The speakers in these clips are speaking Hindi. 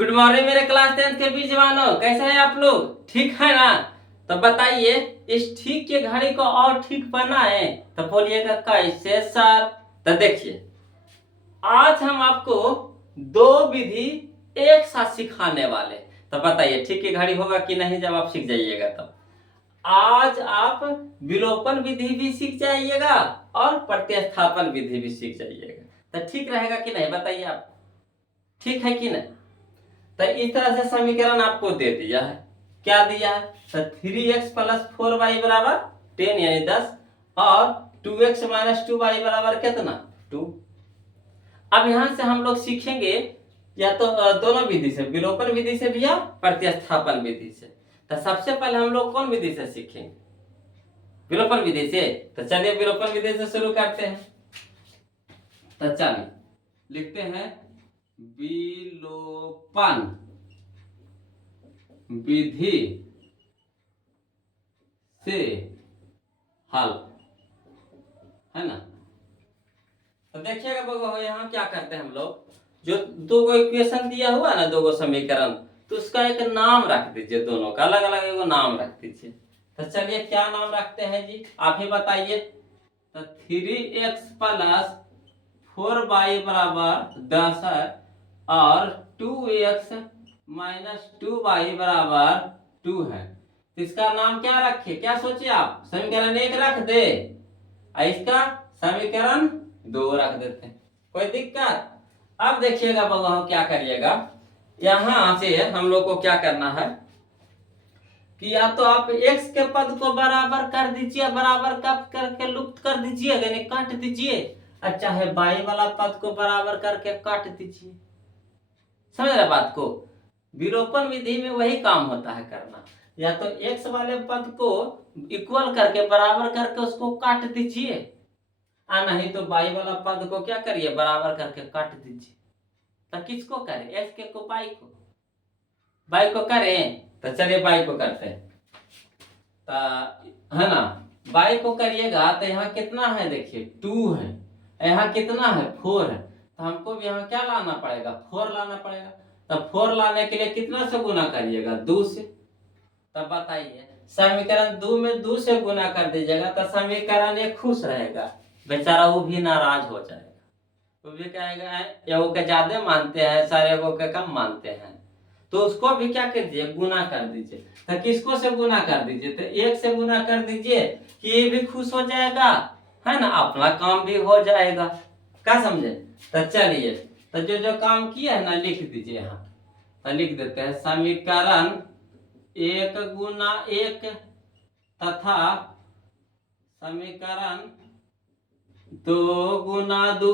गुड मॉर्निंग मेरे क्लास 10 के बीच जवानों, कैसे हैं आप लोग? ठीक है ना? तो बताइए, इस ठीक के घड़ी को और ठीक बनाए तो बोलिएगा कैसे सर? तो देखिए, आज हम आपको दो विधि एक साथ सिखाने वाले। तो बताइए ठीक की घड़ी होगा कि नहीं जब आप सीख जाइएगा तब। आज आप विलोपन विधि भी सीख जाइएगा और प्रतिस्थापन विधि भी सीख जाइएगा। तो ठीक रहेगा कि नहीं बताइए आप? ठीक है कि नहीं? तो इस तरह से समीकरण आपको दे दिया है। क्या दिया है? तो 3x प्लस 4y बराबर 10 यानी 10 और 2x माइनस 2y बराबर कितना? 2। अब यहां से हम लोग सीखेंगे या तो दोनों विधि से, विलोपन विधि से भी या प्रतिस्थापन विधि से। तो सबसे पहले हम लोग कौन विधि से सीखेंगे? विलोपन विधि से। तो चलिए विलोपन विधि से शुरू करते हैं। तो चलिए लिखते हैं विलोपन विधि से हल, है ना? तो देखिएगा बगो यहाँ क्या करते हैं हम लोग, जो दो गो इक्वेशन दिया हुआ ना, दो गो समीकरण, तो उसका एक नाम रख दीजिए, दोनों का अलग अलग एगो नाम रख दीजिए। तो चलिए क्या नाम रखते हैं जी, आप ही बताइए। तो 3x प्लस 4y बराबर 10 है और 2x माइनस 2y बराबर 2 है। तो इसका नाम क्या रखे, क्या सोचे आप? समीकरण 1 रख दे और इसका समीकरण 2 रख देते हैं, कोई दिक्कत? अब देखिएगा बाबू क्या करिएगा, यहां से हम लोग को क्या करना है कि या तो आप x के पद को बराबर कर दीजिए, बराबर कब करके लुप्त कर दीजिए यानी काट दीजिए, और चाहे y वाला पद को बराबर करके काट दीजिए। समझ रहे बात को? विलोपन विधि में वही काम होता है करना, या तो x वाले पद को इक्वल करके बराबर करके उसको काट दीजिए, आ नहीं तो y वाला पद को क्या करिए, बराबर करके काट दीजिए। तो किसको करें, x के को y को? y को करें। तो चलिए y को करते हैं, है ना? y को करिएगा तो यहाँ कितना है देखिए 2 है, यहाँ कितना है 4 है, तो हमको भी यहाँ क्या लाना पड़ेगा, 4 लाना पड़ेगा। तो 4 लाने के लिए कितना से गुना करिएगा, 2 से। तब बताइए समीकरण 2 में 2 से गुना कर दीजिएगा तो समीकरण 1 खुश रहेगा, बेचारा वो भी नाराज हो जाएगा, वो भी कहेगा एगो के ज्यादा मानते हैं सर, एगो के कम मानते हैं। तो उसको भी क्या कर दीजिए, गुना कर दीजिए। तो किसको से गुना कर दीजिए, तो 1 से गुना कर दीजिए कि ये भी खुश हो जाएगा, है ना, अपना काम भी हो जाएगा। क्या समझे? तो चलिए, तो जो जो काम किया है ना लिख दीजिए यहाँ। तो लिख देते हैं समीकरण 1 गुना 1 तथा समीकरण 2 गुना 2,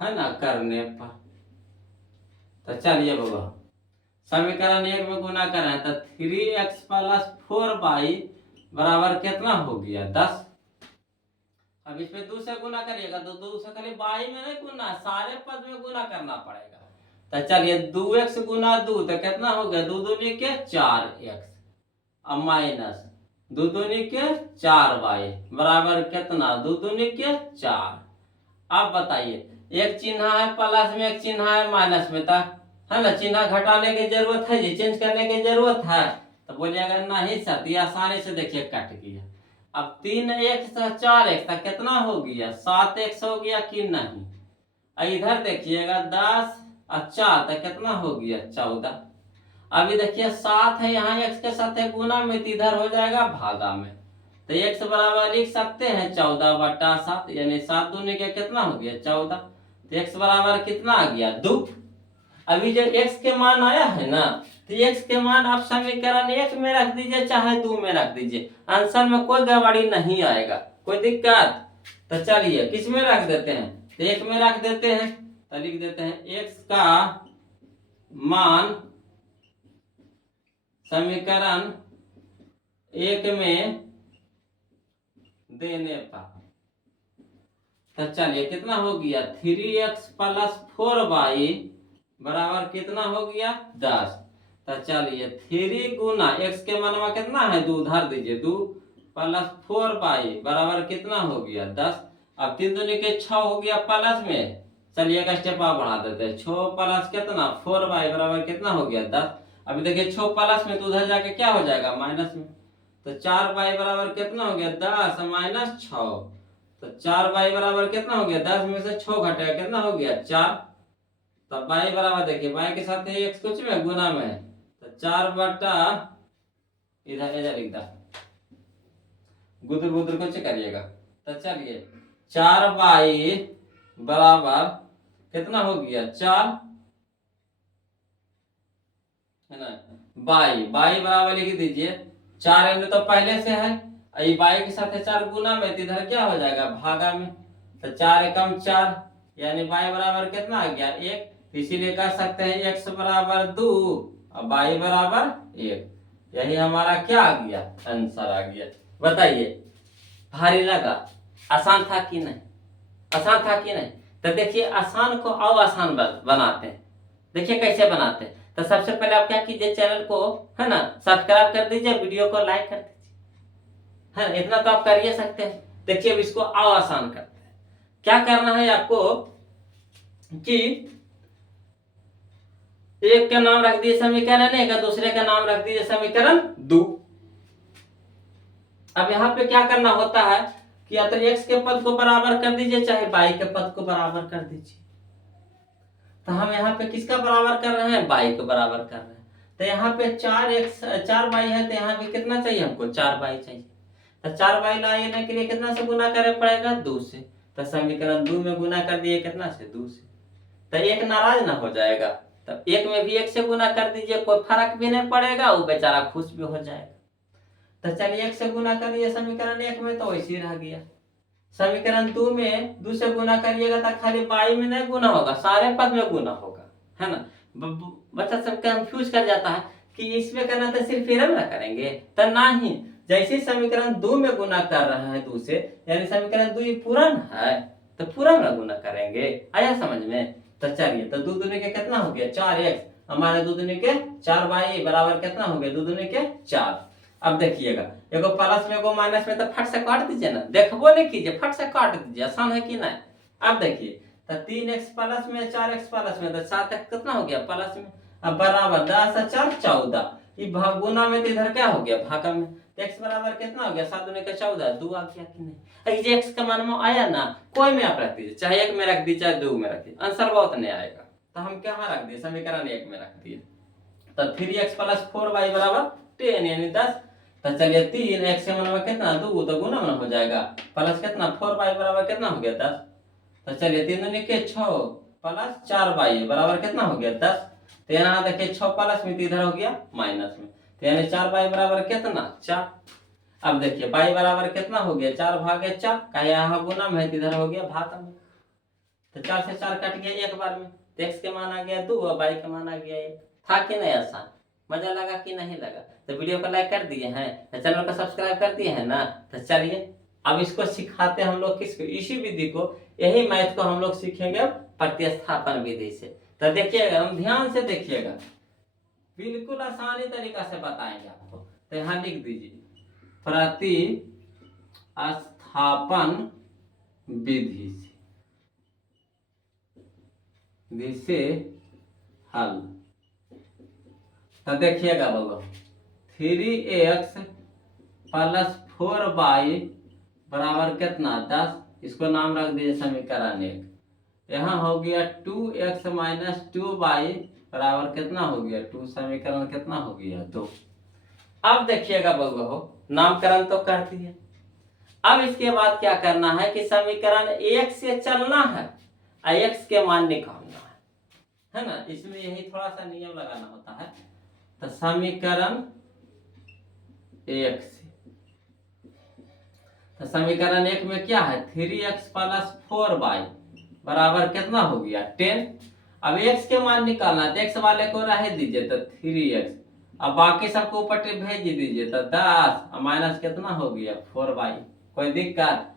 है ना, करने पर। तो चलिए बाबा समीकरण 1 में गुना करें तो 3x प्लस 4y बराबर कितना हो गया, 10। अब इसमें 2 से गुना करिएगा तो 2 से खाली y में नहीं गुना, सारे पद में गुना करना पड़ेगा। तो चलिए 2x गुना 2 तो कितना हो गया, 2 दूनी के 4x अब माइनस 2 दूनी के 4y बराबर कितना, 2 दूनी के 4। अब बताइए एक चिन्ह है प्लस में, एक चिन्ह है माइनस में, था है ना, चिन्ह घटाने की जरूरत है जी, चेंज करने की जरूरत है? तो बोलिएगा नहीं सर, ये आसानी से देखिए कट गया। अब 3x 4x तक कितना हो गया, 7x हो गया कि नहीं? इधर देखिएगा 10 और 4 तक कितना हो गया, 14। अभी देखिए 7 है यहाँ x के साथ है गुना में, तो इधर हो जाएगा भागा में। तो x बराबर लिख सकते हैं 14/7 यानी 7 दूनी के कितना हो गया, 14। तो x बराबर कितना आ गया, 2। अभी जो x के मान आया है ना, तो x के मान आप समीकरण 1 में रख दीजिए चाहे 2 में रख दीजिए, आंसर में कोई गड़बड़ी नहीं आएगा, कोई दिक्कत? तो चलिए किस में रख देते हैं, तो 1 में रख देते हैं। तो लिख देते हैं x का मान समीकरण 1 में देने पर। तो चलिए कितना हो गया, 3x प्लस 4y बराबर कितना हो गया, 10। तो चलिए 3 गुना x के मान में कितना है, 2 धर दीजिए, 2 प्लस 4y बराबर कितना हो गया, 10। अब 3 दूनी के 6 हो गया प्लस में चलिए एक स्टेप और बढ़ा देते हैं। 6 प्लस कितना 4y बराबर कितना हो गया 10। अभी देखिए 6 प्लस में तो उधर जाके क्या हो जाएगा माइनस में, तो 4y बराबर कितना हो गया 10 माइनस 6। तो 4y बराबर कितना हो गया 10 में से 6 घटेगा कितना हो गया 4। तब y बराबर देखिए y के साथ है x कुछ में गुना में है, तो 4 बटा इधर इधर लिख दो गुदर गुदर कुछ करिएगा। तो चलिए 4y बराबर कितना हो गया 4 है ना, बाई बराबर लिख दीजिए 4 में तो पहले से है, बाई के साथ है 4 गुना में, तो इधर क्या हो जाएगा भागा में, तो 4 एकम 4 यानी बाई बराबर कितना आ गया 1। इसीलिए कह सकते हैं x बराबर 2 और y बराबर 1। यही हमारा क्या आ गया आंसर आ गया। बताइए भारी लगा, आसान था कि नहीं, आसान था कि नहीं। तो देखिए आसान को और आसान बनाते हैं। देखिए कैसे बनाते हैं। तो सबसे पहले आप क्या कीजिए, चैनल को है ना सब्सक्राइब कर दीजिए, वीडियो को लाइक कर दीजिए, है ना, इतना तो आप कर ही सकते हैं। देखिए अब इसको और आसान करते हैं। क्या करना है आपको कि एक का नाम रख दिए समीकरण 1 दूसरे का नाम रख दीजिए समीकरण 2। अब यहाँ पे क्या करना होता है कि या तो x के पद को बराबर कर दीजिए चाहे y के पद को बराबर कर दीजिए। तो हम यहाँ पे किसका बराबर कर रहे हैं y को बराबर कर रहे हैं। तो यहाँ पे 4y है, तो यहाँ पे कितना चाहिए हमको 4y चाहिए। तो 4y लाने के लिए कितना से गुना करे पड़ेगा 2 से। तो समीकरण 2 में गुना कर दिए कितना से 2 से, तो एक नाराज ना हो जाएगा। तब एक में भी 1 से गुना कर दीजिए, कोई फर्क भी नहीं पड़ेगा, वो बेचारा खुश भी हो जाएगा। तो चलिए 1 से गुना करिए समीकरण 1 में, तो वैसे रह गया। समीकरण 2 में 2 से गुना करिएगा तो खाली y में नहीं गुना होगा, सारे पद में गुना होगा, है ना। बच्चा सब कंफ्यूज कर जाता है कि इसमें करना तो सिर्फ इधर ना करेंगे, तो नहीं, जैसे समीकरण 2 में गुना कर रहे हैं 2 से, यानी समीकरण 2 पूरा ना है तो पूरा में गुना करेंगे। आया समझ में। तो चलिए तो 2 दूनी के कितना हो गया 4x, हमारे 2 दूनी के 4y बराबर कितना हो गया 2 दूनी के 4। अब देखिएगा एगो प्लस में एगो माइनस में, तो फट से काट दीजिए ना, देखबो नहीं कीजिए, फट से काट दीजिए, आसान है कि नहीं। अब देखिए तो 3x प्लस में 4x प्लस में, तो 7x कितना हो गया प्लस में, अब बराबर 10 और 4 14, ये गुना में तो इधर क्या हो गया भागा में, तो x बराबर कितना हो गया 7 दूनी का 14, 2 आ गया कि नहीं। ये x का मान में आया ना, कोई में आप रख दीजिए, चाहे 1 में रख दीजिए चाहे 2 में रख दीजिए, आंसर बहुत नहीं आएगा। तो हम क्या रख दिए समीकरण 1 में रख दिए। तो 3x प्लस 4y बराबर 10 यानी 10। तो चलिए 3x के मान में कितना 2, तो गुना में हो जाएगा, प्लस कितना 4y बराबर कितना हो गया 10। तो चलिए 3 दूनी के 6 प्लस 4y बराबर कितना हो गया 10। तो यहाँ देखिए 6 प्लस में, तो इधर हो गया माइनस में, तो यानी 4y बराबर कितना 4। अब देखिए y बराबर कितना हो गया 4 भागे 4, का यहाँ गुना में है तो इधर हो गया भाग में, तो 4 से 4 कट गया एक बार में, तो x के मान आ गया 2 और y का मान आ गया 1। था कि नहीं आसान, मजा लगा कि नहीं लगा। तो वीडियो को लाइक कर दिए हैं, तो चैनल को सब्सक्राइब कर दिए हैं ना। तो चलिए अब इसको सिखाते हैं हम लोग किसको, इसी विधि को, यही मैथ को हम लोग सीखेंगे प्रतिस्थापन विधि से। तो देखिएगा हम ध्यान से देखिएगा, बिल्कुल आसानी तरीका से बताएंगे आपको। तो यहाँ लिख दीजिए प्रतिस्थापन विधि से हल। तो देखिएगा बाबा 3x प्लस 4y बराबर कितना 10, इसको नाम रख दीजिए समीकरण 1। यहाँ हो गया 2x माइनस 2y बराबर कितना हो गया 2, समीकरण कितना हो गया 2। अब देखिएगा बाबा हो नामकरण तो कर दिए। अब इसके बाद क्या करना है कि समीकरण 1 से चलना है और x के मान निकालना है ना। इसमें यही थोड़ा सा नियम लगाना होता है। तो समीकरण 1 से, तो समीकरण 1 में क्या है 3x प्लस 4y बराबर कितना हो गया 10। अब x के मान निकालना है, तो x वाले को रह दीजिए तो 3x, अब बाकी सबको ऊपर भेज दीजिए, तो 10 और माइनस कितना हो गया 4y। कोई दिक्कत।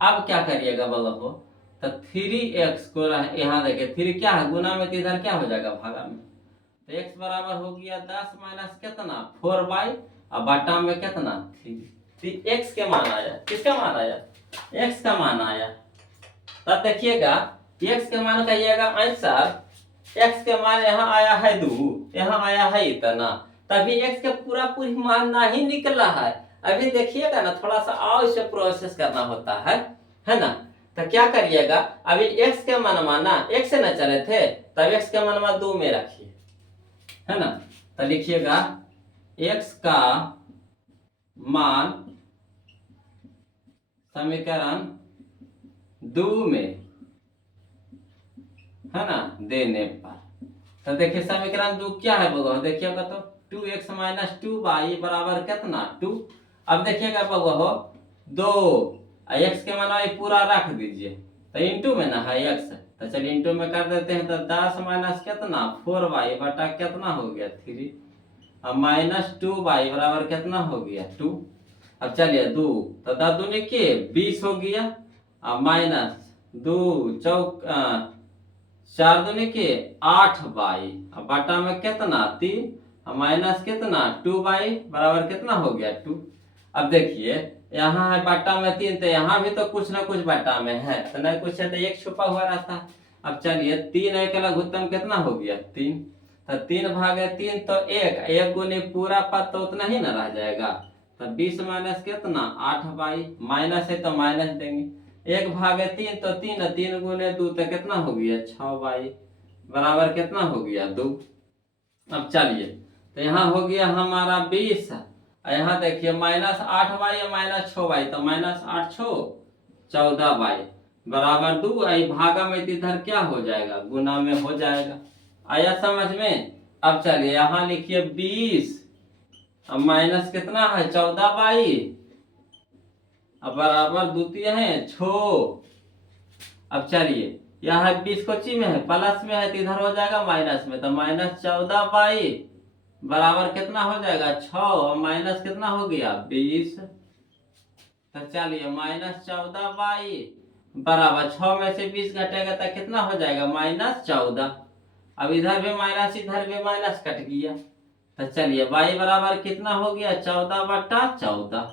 अब क्या करिएगा बोलो हो, तो 3x को यहाँ देखिए 3 क्या है गुना में, तो इधर क्या हो जाएगा भागा में, तो x बराबर हो गया 10 माइनस कितना 4y और बटा में कितना 3। x के मान आया, किसका मान आया x का मान आया। तब देखिएगा x के मान कहिएगा आंसर, x के मान यहाँ आया है 2, यहाँ आया है इतना, तभी x के पूरा पूरी मान ना ही निकला है। अभी देखिएगा ना, थोड़ा सा और इसे प्रोसेस करना होता है ना। तो क्या करिएगा, अभी x के मनवा ना x से न चले थे, तब x के मनवा 2 में रखिए, है ना। तो लिखिएगा x का मान समीकरण 2 में, है ना, देने पर। तो देखिए समीकरण 2 क्या है बगवा, देखिएगा तो 2x माइनस 2y बराबर कितना 2। अब देखिएगा बगवा हो 2, x के माना पूरा रख दीजिए, तो इंटू में ना है x, तो चलिए इंटू में कर देते हैं। तो 10 माइनस कितना 4y बटा कितना हो गया 3, अब माइनस 2y बराबर कितना हो गया 2। अब चलिए 2, तो 10 दूनी के 20 हो गया, अब माइनस 2 चौक 4 दूनी के 8y, अब बटा में कितना 3, अब माइनस कितना 2y बराबर कितना हो गया 2। अब देखिए यहाँ है बटा में 3, तो यहाँ भी तो कुछ ना कुछ बटा में है, तो नहीं कुछ है तो एक छुपा हुआ रहता है। अब चलिए 3 एक लघुत्तम कितना हो गया 3, तो 3 भागे 3 तो 1 गुने पूरा पद तो उतना ही ना रह जाएगा, तो 20 माइनस कितना 8y, माइनस है तो माइनस देंगे, 1 भागे 3 तो 3, 3 गुने 2 तो कितना हो गया 6y बराबर कितना हो गया 2। अब चलिए तो यहाँ हो गया हमारा 20, यहाँ देखिए माइनस 8y या माइनस 6y, तो माइनस 8 6 14y बराबर 2, आई भागा में इधर क्या हो जाएगा गुना में हो जाएगा। आया समझ में। अब चलिए यहाँ लिखिए 20, अब माइनस कितना है 14y, अब बराबर द्वितीय है 6। अब चलिए यहाँ 20 कोची में है प्लस में है, तो इधर हो जाएगा माइनस में, तो माइनस 14y बराबर कितना हो जाएगा 6, और माइनस कितना हो गया 20। तो चलिए माइनस 14y बराबर 6 में से 20 घटेगा तो कितना हो जाएगा माइनस 14। अब इधर भी माइनस इधर भी माइनस कट गया, तो चलिए y बराबर कितना हो गया 14 बटा 14,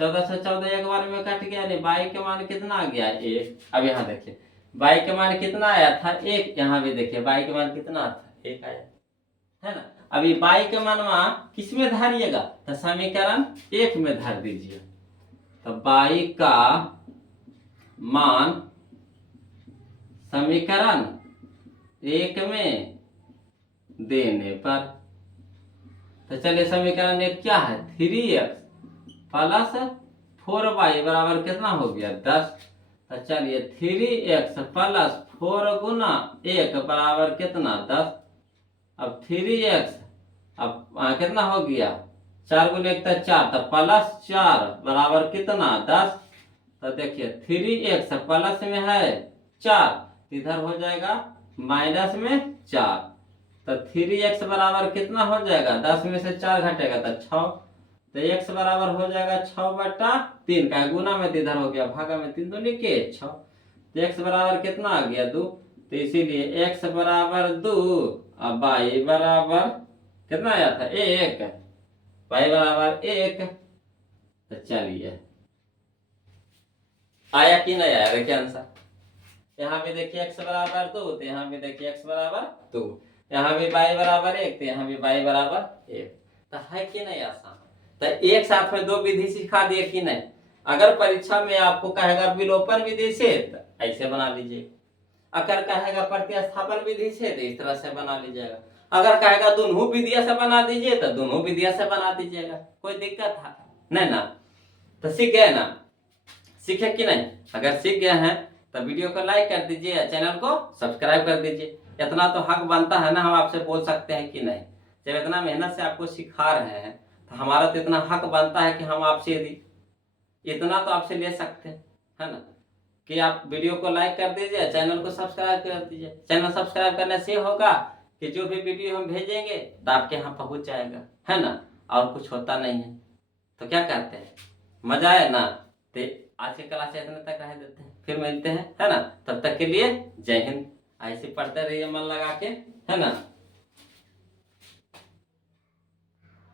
14 से 14 एक बार में कट गया, नहीं y के मान कितना आ गया 1। अब यहाँ देखिए y के मान कितना आया था 1, यहाँ भी देखिए y के मान कितना था 1 आया, है ना। अभी y के मानवा किस में धारिएगा, तो समीकरण 1 में धर दीजिए, तो y का मान समीकरण 1 में देने पर, तो चलिए समीकरण 1 क्या है 3x प्लस 4y बराबर कितना हो गया 10। तो चलिए 3x प्लस 4 गुना 1 बराबर कितना 10। अब 3x अब कितना हो गया 4 गुना 1 तो 4, तो प्लस 4 बराबर कितना 10। तो देखिए 3x प्लस में है 4, इधर हो जाएगा माइनस में 4, तो 3x बराबर कितना हो जाएगा 10 में से 4 घटेगा तो 6, तो x बराबर हो जाएगा 6 बटा 3 का गुना में, तो इधर हो गया भागा में 3 दूनी के 6, तो x बराबर कितना आ गया 2, तो इसीलिए x बराबर 2 और y बराबर कितना आया था 1, y बराबर 1। तो चलिए आया कि नहीं आया, देखिए आंसर। यहाँ भी देखिए x बराबर 2, तो यहाँ भी देखिए x बराबर 2, यहाँ भी y बराबर 1, तो यहाँ भी y बराबर 1। तो है कि नहीं आसान। तो एक साथ में 2 विधि सिखा दिए कि नहीं। अगर परीक्षा में आपको कहेगा विलोपन विधि से तो ऐसे बना लीजिए, अगर कहेगा प्रतिस्थापन विधि से तो इस तरह से बना लीजिएगा, अगर कहेगा दोनों विधिया से बना दीजिए तो दोनों विधिया से बना दीजिएगा, कोई दिक्कत है नहीं ना। तो सीख गए ना, सीखे कि नहीं। अगर सीख गए हैं तो वीडियो को लाइक कर दीजिए, चैनल को सब्सक्राइब कर दीजिए। इतना तो हक बनता है ना, हम आपसे बोल सकते हैं कि नहीं। जब इतना मेहनत से आपको सिखा रहे हैं तो हमारा तो इतना हक बनता है कि हम आपसे इतना तो आपसे ले सकते हैं, है ना, कि आप वीडियो को लाइक कर दीजिए, चैनल को सब्सक्राइब कर दीजिए। चैनल सब्सक्राइब करने से होगा कि जो भी वीडियो हम भेजेंगे तो आपके यहाँ पहुँच जाएगा, है ना, और कुछ होता नहीं है। तो क्या करते हैं, मजा आए ना। तो आज की क्लास इतने तक रह देते हैं, फिर मिलते हैं, है ना। तब तक के लिए जय हिंद। ऐसे पढ़ते रहिए मन लगा के, है ना।